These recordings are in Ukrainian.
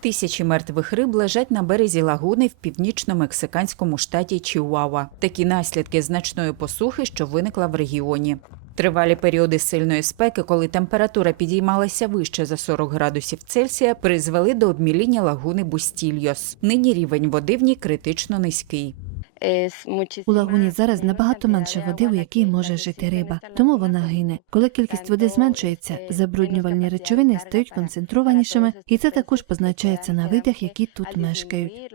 Тисячі мертвих риб лежать на березі лагуни в північно-мексиканському штаті Чіуава. Такі наслідки значної посухи, що виникла в регіоні. Тривалі періоди сильної спеки, коли температура підіймалася вище за 40 градусів Цельсія, призвели до обміління лагуни Бустільйос. Нині рівень води в ній критично низький. У лагуні зараз набагато менше води, у якій може жити риба, тому вона гине. Коли кількість води зменшується, забруднювальні речовини стають концентрованішими, і це також позначається на видах, які тут мешкають.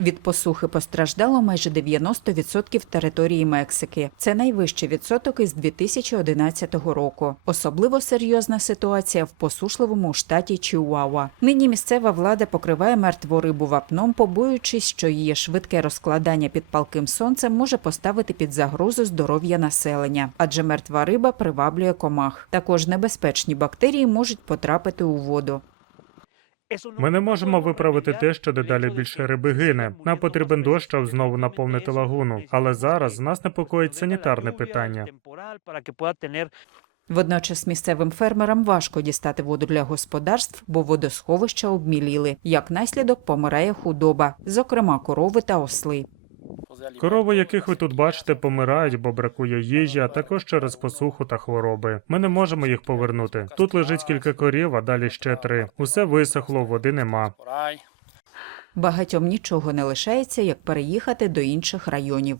Від посухи постраждало майже 90% території Мексики. Це найвищий відсоток із 2011 року. Особливо серйозна ситуація в посушливому штаті Чиуауа. Нині місцева влада покриває мертву рибу вапном, побоюючись, що її швидке розкладання під палким сонцем може поставити під загрозу здоров'я населення, адже мертва риба приваблює комах. Також небезпечні бактерії можуть потрапити у воду. Ми не можемо виправити те, що дедалі більше риби гине. Нам потрібен дощ, щоб знову наповнити лагуну. Але зараз нас непокоїть санітарне питання. Водночас місцевим фермерам важко дістати воду для господарств, бо водосховища обміліли. Як наслідок помирає худоба, зокрема корови та осли. Корови, яких ви тут бачите, помирають, бо бракує їжі, а також через посуху та хвороби. Ми не можемо їх повернути. Тут лежить кілька корів, а далі ще три. Усе висохло, води нема. Багатьом нічого не лишається, як переїхати до інших районів.